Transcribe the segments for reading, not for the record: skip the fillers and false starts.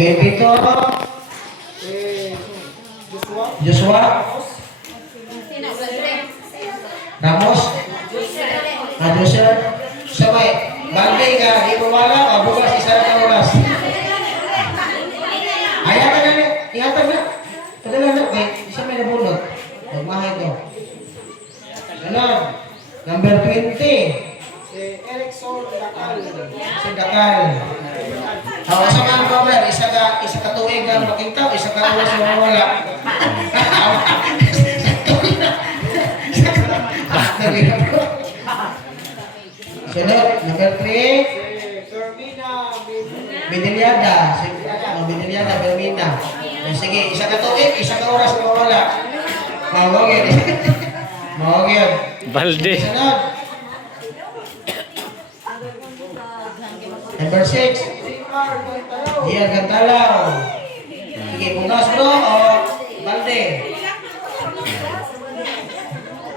Pepito. Joshua. Ramos. Joseph. Sabay. Bagay ka. Di mo wala. Bukas isa na oras. Ayatan na. Ingatan na. Padala na. Isa may nabunod. Magmahay ko. Ganon. Number 20. Si Erickson Dakal. Si Dakal. Sa mga problem, isa ka tuwing na makita, isa ka oras na mawala. Sunod, number 3. Fermina Bidiliada. Bidiliada, Bermina. Sige, isa ka tuwing, isa ka oras na mawala. Mawagin. Mawagin. Balde. Sunod. Number 6. Dia Gantalaw. Sige, bukas bro o balde.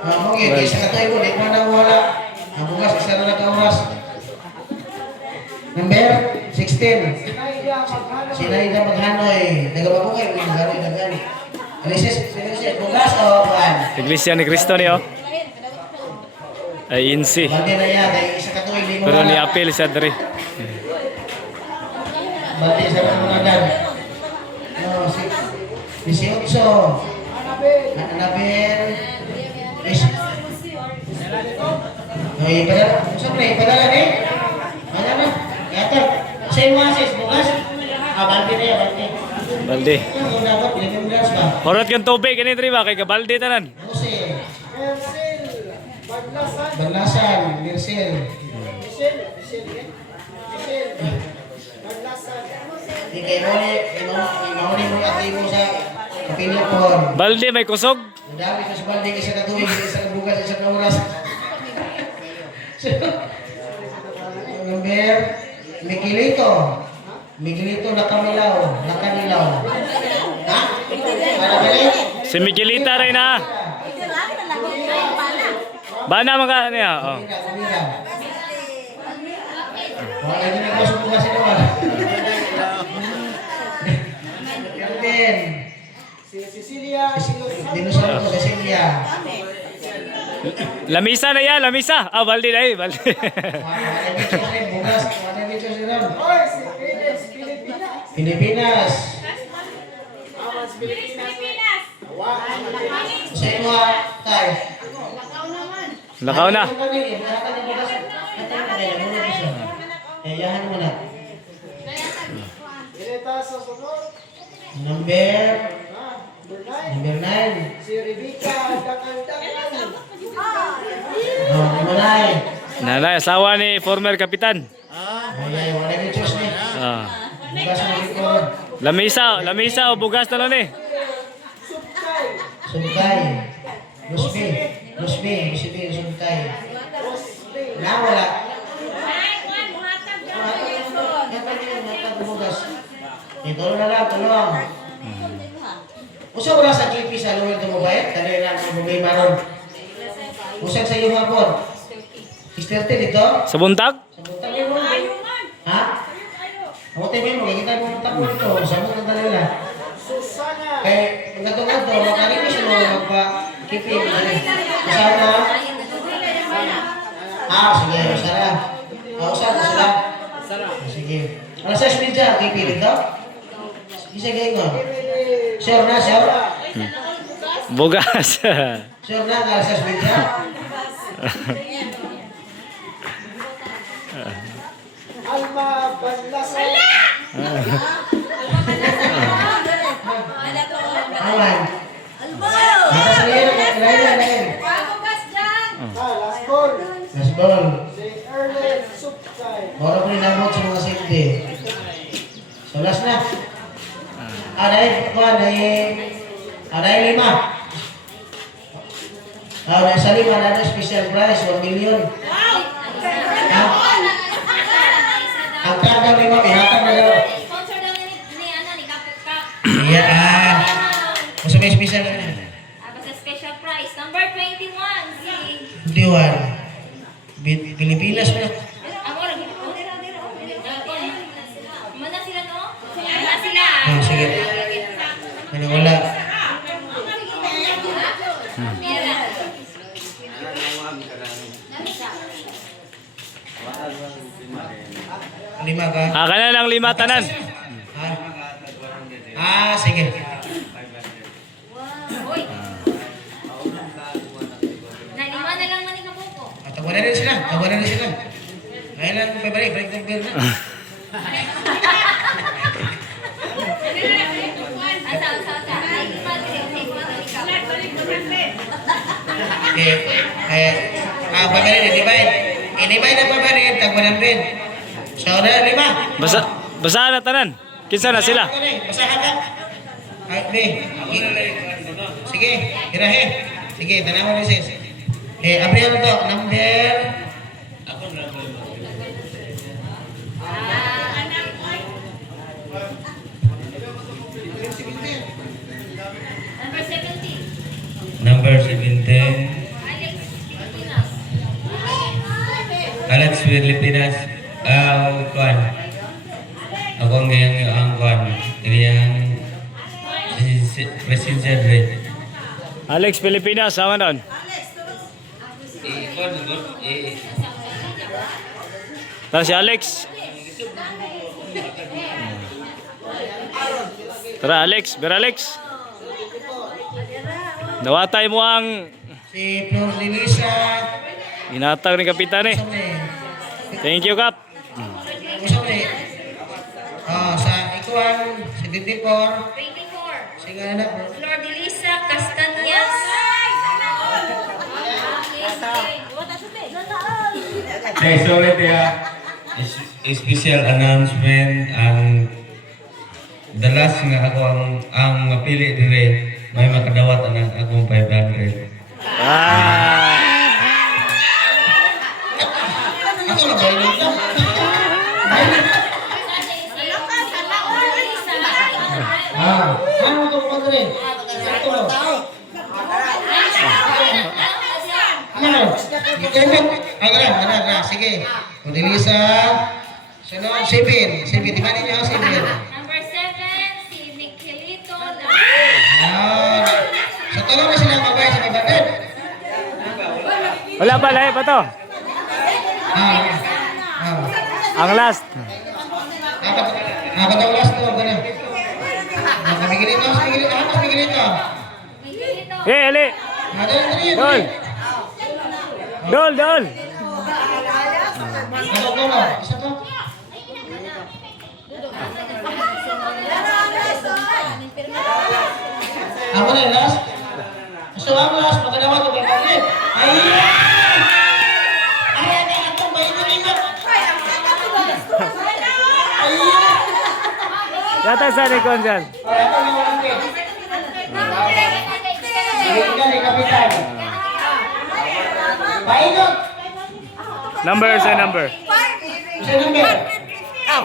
Mungkin isa ka tayo di mana wala. Ang bukas isa na lang oras. Number 16. Sinaida Maghanoy. Nagababukay mo Maghanoy nagani. Alisis, bukas o kuan. Iglesia ni Cristo niyo. Ay insi. Balde na yan, ay isa ka tayo di mo Pero ni wala. apel sa diri. Balde sa Mangadan. No, 18. Anabel. Ay, padala. Siyempre, padala ni. Padala. Kaya sa iyo asis, bukas. Balde na yan, balde. Balde. Ano dapat, bilhin mo ba? Horot yung tubig kini diri ba kay balde tanan. Jose. Mercel Baglasan. Balasan, Mircel. Michelle Baglasan. Di kay Mauli mo ati mo sa kapilipon. Balde may kusog. Madami ka sa balde, isa ka tuwing, isa ka bukas, isa ka oras. Number, Miguelito Nakamilaw. Ha? Para balik? Si Miguelita rin na. Bana mga niya. Oh. Wala din ang gusto bukas ito ba? Captain. Si Cecilia Dinosaurio ko, Cecilia. Lamisa na ya, lamisa. Ah, balde na eh, balde. Wala dito si bukas. Wala dito si Ron. Oy, si Credence Pilipinas. Pilipinas. Awas Pilipinas. Sa ito tayo. Lakaw na. Ayahan mo na. Ileta sa sunod. Number Number 9. 9. Si Rebecca Dakal. Manay. Nanay, asawa ni former kapitan. Ay, wala ni Diyos ni. Ah. Bukas na dito. Lamisa o bugas na lang eh. Suntay. Lusbe, suntay. Wala. Ito na lang, tulong. Usa wala sa GP sa luwag ng mobile, dali lang ang mobile maron. Usag sa iyo hapon. 6:30 dito? Sa buntag? Sa buntag mo. Ha? Ako tayo mo, kita mo buntag mo dito. Sa buntag dali lang. Susana. Eh, ngatong-ngato, makarimi sila magpa-kipi. Kasama? Sige, Sara. Usap ko sila. Sige. Alas 6 media, kipi dito? Isa kayo. Sure na, sure? Bugas. Sure na, alas 6 media? Alma Baglasan. Awan. Atas lain. Last call. Mas ball. Si Erlen Subkay. Oro ko ninamot sa mga safety. So last na. Aray 5. Sa 5 na special prize, 1 million. Ang karga 5, ihatag na daw. Iya. Masa may special na. Basta special prize. Number 21, si... Diwan. Pilipinas mo. Mana sila, no? sila. Ah, sige. Ano wala? Mira. Lima ka? Kana lang 5 tanan. Sige. Uy. Nalima na lang man ikaw po. Tawanan rin sila. Tawanan rin sila. Ngayon lang balik na. Asa. Ay, lima din. Pagarin, divide. I-divide na pagarin, tawanan rin. So, na, 5. Basa na tanan. Kinsa na sila? Basahan ka. Sige, hirahe. Sige, tanawan mo sis. Abri ano to? Number... Number 17. Number 17, Alex Pilipinas. Alex Filipinas. Kuan. Ako ang ngayong ang kuan. Ngayong Presidential Red. Alex Pilipinas, sama doon. Kuan, Tara si Alex. Tara Alex, Alex. Nawatay mo ang Si Flor Lilisa. inatag ni Kapitan eh. Thank you, Kap. Usap ni. Sa ikuan, 74. 24. Sige na po. Flor de Lisa Castañas. Okay, so ulit special announcement ang the last nga ako ang mapili dire may makadawat ang akong 500. Ah. Ako na ba yun? Ano ito mo padre? Ito mo. Ano? Ikemit. Agad. Sige. Udilisa. Sunod, 7. 7. Di ba ninyo? 7. Number 7, si Nikelito. So, tulong na sila mabay sa mabatid. Wala pa, lahi pa to. Ang last. Ako daw last to. Gana. Migilito. Nikelito. Ali. Dol. Dol. Isa to. Ako na yung last. Gusto ang last. Magkalawa ko kay Paglit. Ayan na itong mainit. Yata sa Nikon dyan. Ito yung langkit. Sige ni Kapitan. Painot. Number sa number. Isa number. 15.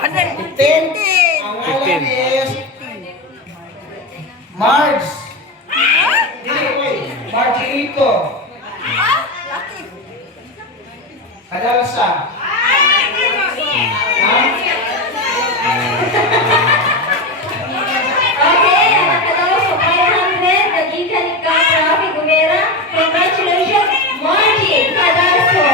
Ang ngalan is Marge. Margelito. Kadalsa. Okay, nakadalo sa 500. Nagikan ka, Rafi Gumera. Congratulations, Margie Cadalso.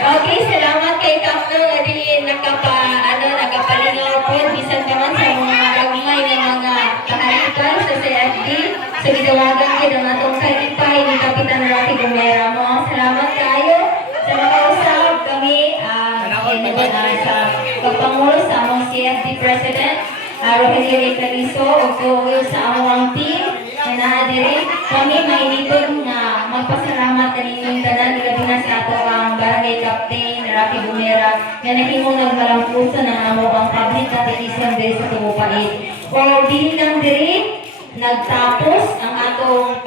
Okay, salamat kay Kapno nga di nakapalingaw po. Bisan naman sa mga gagmay ng mga kahalipan sa CFD. So, gitawagan kayo ng atong kalipay ni Kapitan Rafi Gumera. Mga salamat kayo sa makausap kami sa pagpangulo sa among CFD President Rogelio Nicalizo o tuwil sa among team na naadiri. Kami mainitod na magpasalamat kaninyo tanan labi na sa ato ang barangay captain Rafi Gumera na nahimong nagmalampusan ng among public catecism diri sa Tubupait. O dili lang diri nagtapos ang atong